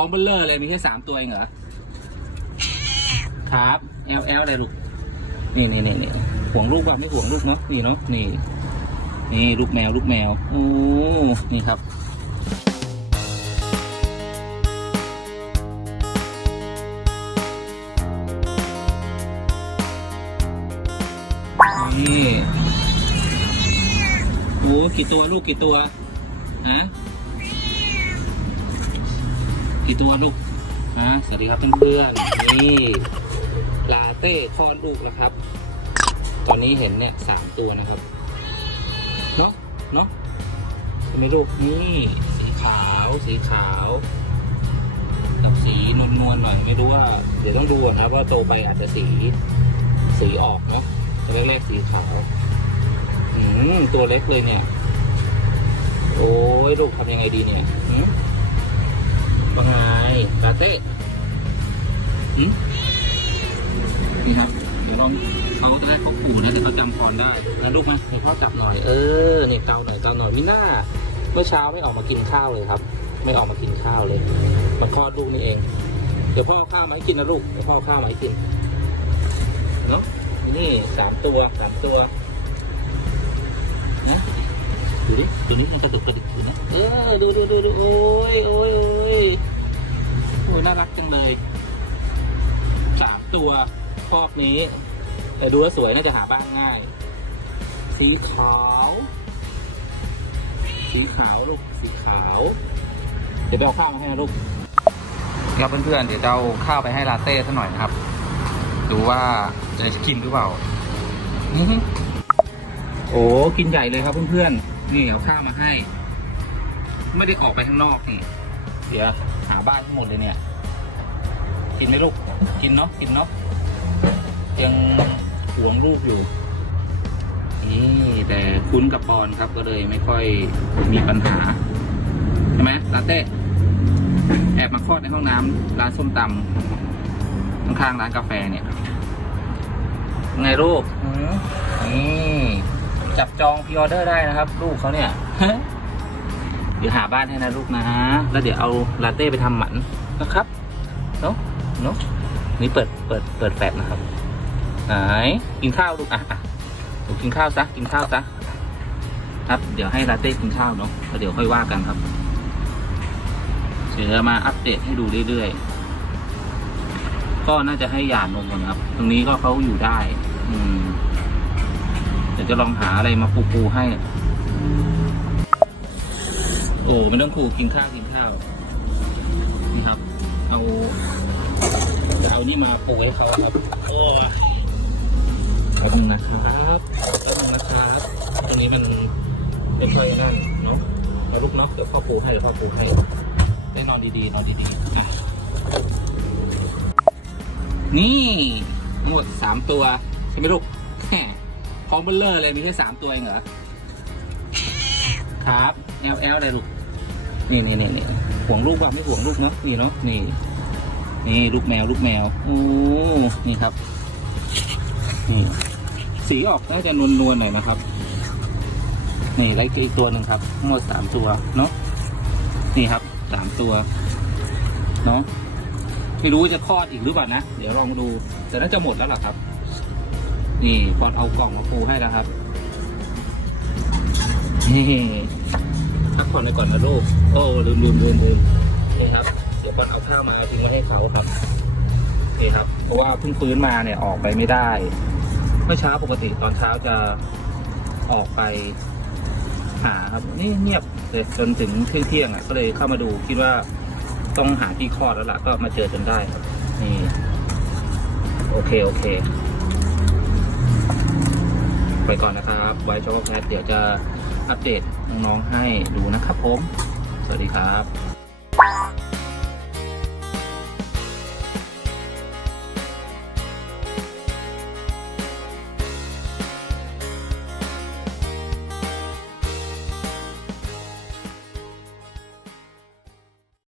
ท้องเบลเลอร์เลยมีแค่สามตัวเองเหรอ ครับแอลแอลอะไรลูก นี่นี่นี่นี่ห่วงลูกป่ะไม่ห่วงลูกเนาะ นี่เนาะ นี่ นี่ลูกแมวลูกแมว โอ้ นี่ครับนี่โอ้กี่ตัวลูกกี่ตัว ฮะ กี่ตัวลูกฮะสวัสดีครับเพื่อนๆนี่ลาเต้คอดลูกแล้วครับ ตอนนี้เห็นเนี่ยสามตัวนะครับเนาะเนาะใช่ไหมลูกนี่สีขาวสีขาวกับสีนวลนวลๆหน่อยไม่รู้ว่า เดี๋ยวต้องดูก่อนะครับว่าโตไปอาจจะสีสีออกเนาะตัวเล็กๆสีขาวอืมตัวเล็กเลยเนี่ย โอ้ยลูกทำยังไงดีเนี่ย หืมว่าไงลาเต้หืมนี่ครับเดี๋ยวลองเขาจะได้เขาขู่นะแต่เขาจำพรได้นะลูกมาให้พ่อจับหน่อย เออเนี่ยเกาหน่อยเกาหน่อยมิน่า เมื่อเช้าไม่ออกมากินข้าวเลยครับ ไม่ออกมากินข้าวเลยมันคลอดลูกนี่เอง เดี๋ยวพ่อเอาข้าวมาให้กินนะลูก เดี๋ยวพ่อเอาข้าวมาให้กิน เนาะนี่สามตัวสามตัว นะ ดูดิดูนี่มันกระตุกกระดิกอยู่นะ เออ ดูดูดูดูโอ้ยโอ้ยโอ้ย ตัวคอกนี้ แต่ดูแล้วสวยน่าจะหาบ้านง่าย สีขาว สีขาวลูกสีขาว เดี๋ยวไปเอาข้าวมาให้นะลูกครับเพื่อนๆเดี๋ยวจะเอาข้าวไปให้ลาเต้ซะหน่อยนะครับ ดูว่าจะกินหรือเปล่าอื้อหือโอ้กินใหญ่เลยครับเพื่อนๆนี่เอาข้าวมาให้ ไม่ได้ออกไปข้างนอกนี่เดี๋ยวหาบ้านทั้งหมดเลยเนี่ย กินไหมลูก กินเนาะ กินเนาะ ยังห่วงลูกอยู่ นี่แต่คุ้นกับปอนครับก็เลยไม่ค่อยมีปัญหา ใช่ไหมลาเต้ แอบมาคลอดในห้องน้ำร้านส้มตำข้างๆร้านกาแฟเนี่ย ไงลูกนี่จับจองพิออเดอร์ได้นะครับ ลูกเขาเนี่ยเดี๋ยวหาบ้านให้นะลูกนะ แล้วเดี๋ยวเอาลาเต้ไปทำหมันนะครับเนาะ เนาะนี่เปิดเปิดเปิดแฟลนะครับไหนกินข้าวลูกอะอะหนูกินข้าวซะกินข้าวซะครับ เดี๋ยวให้ลาเต้กินข้าวเนาะแล้วเดี๋ยวค่อยว่ากันครับเดี๋ยวจะมาอัปเดตให้ดูเรื่อยๆ ก็น่าจะให้หย่านมก่อนครับ ตรงนี้ก็เขาอยู่ได้ อืมเดี๋ยวจะลองหาอะไรมาปูปูให้ โอ้ไม่ต้องคูกินข้าวกินข้าว นี่ครับ เอา เอานี่มาปูให้เขาครับโอ้ยแป๊บนึงนะครับแป๊บนึงนะครับตรงนี้มันเป็นไฟนั่นเนาะเอาลูกเนาะเดี๋ยวพ่อปูให้เดี๋ยวพ่อปูให้ได้นอนดีๆนอนดีๆอะนี่ทั้งหมดสามตัวใช่ไหมลูกแหมท้องเบลเลอร์เลยมีแค่สามตัวเองเหรอครับแอลแอลอะไรลูกนี่นี่นี่นี่ห่วงลูกป่ะไม่ห่วงลูกเนาะนี่เนาะนี่ นี่ลูกแมวลูกแมวโอ้นี่ครับนี่สีออกน่าจะนวลนวลหน่อยนะครับ นี่ได้อีกตัวหนึ่งครับหมดสามตัวเนาะนี่ครับสามตัวเนาะไม่รู้จะคลอดอีกหรือเปล่านะเดี๋ยวลองดู แต่น่าจะหมดแล้วล่ะครับ นี่พอเอากล่องมาปูให้แล้วครับนี่พักผ่อนไปก่อนนะลูกโอ้ลืมลืมลืมลืมนี่ครับ ข้าวมาทิ้งไว้ให้เขาครับนี่ครับ เพราะว่าเพิ่งฟื้นมาเนี่ยออกไปไม่ได้ เมื่อเช้าปกติตอนเช้าจะออกไปหาครับนี่เงียบเลยจนถึงเที่ยงเที่ยงอะก็เลยเข้ามาดูคิดว่าต้องหาที่คลอดแล้วล่ะก็มาเจอจนได้ครับ นี่ โอเคโอเค ไปก่อนนะครับ ไว้ช็อกโกแลตเดี๋ยวจะอัปเดตน้องๆให้ดูนะครับผม สวัสดีครับ